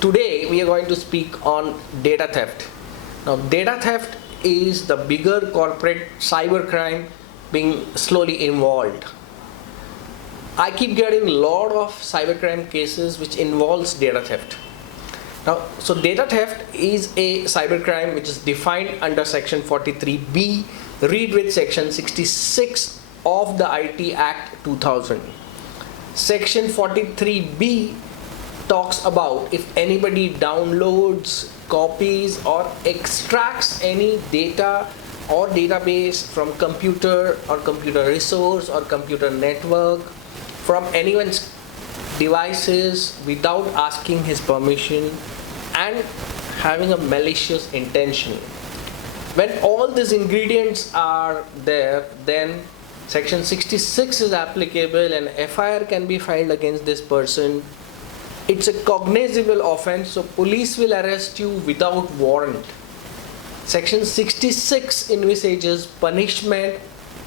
Today we are going to speak on data theft. Now, data theft is the bigger corporate cybercrime being slowly involved. I keep getting a lot of cybercrime cases which involves data theft. Now, so data theft is a cybercrime which is defined under section 43B, read with section 66 of the IT Act 2000. Section 43B talks about if anybody downloads, copies or extracts any data or database from computer or computer resource or computer network from anyone's devices without asking his permission and having a malicious intention. When all these ingredients are there, then section 66 is applicable and FIR can be filed against this person. It's a cognizable offense, so police will arrest you without warrant. Section 66 envisages punishment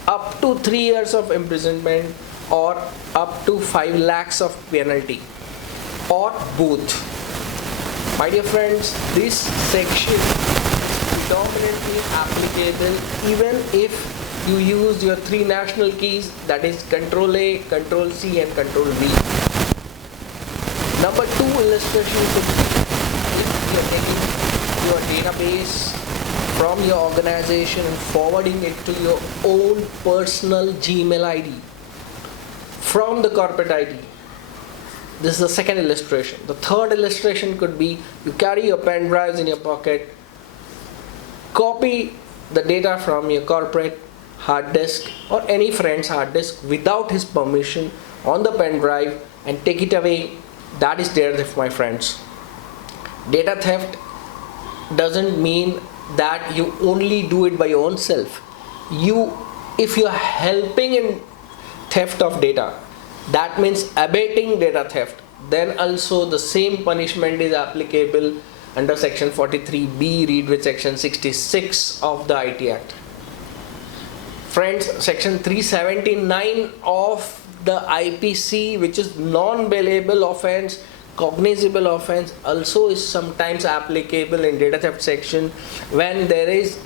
up to 3 years of imprisonment or up to 5 lakhs of penalty or both. My dear friends, this section is predominantly applicable even if you use your 3 national keys, that is Control A, Control C and Control V. Number 2 illustration could be if you are taking your database from your organization and forwarding it to your own personal Gmail ID from the corporate ID. This is the second illustration. The third illustration could be you carry your pen drives in your pocket, copy the data from your corporate hard disk or any friend's hard disk without his permission on the pen drive and take it away. That is data theft, my friends. Data theft doesn't mean that you only do it by your own self. If you are helping in theft of data, that means abating data theft, then also the same punishment is applicable under section 43B, read with section 66 of the IT Act. Friends, section 379 of the IPC, which is non-bailable offense, cognizable offense, also is sometimes applicable in data theft section when there is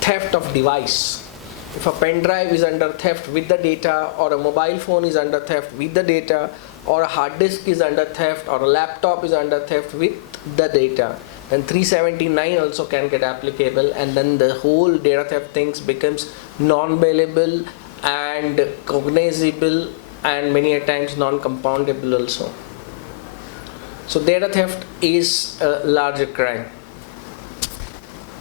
theft of device. If a pen drive is under theft with the data, or a mobile phone is under theft with the data, or a hard disk is under theft, or a laptop is under theft with the data, then 379 also can get applicable, and then the whole data theft things becomes non-bailable and cognizable and many a times non-compoundable also. So data theft is a larger crime.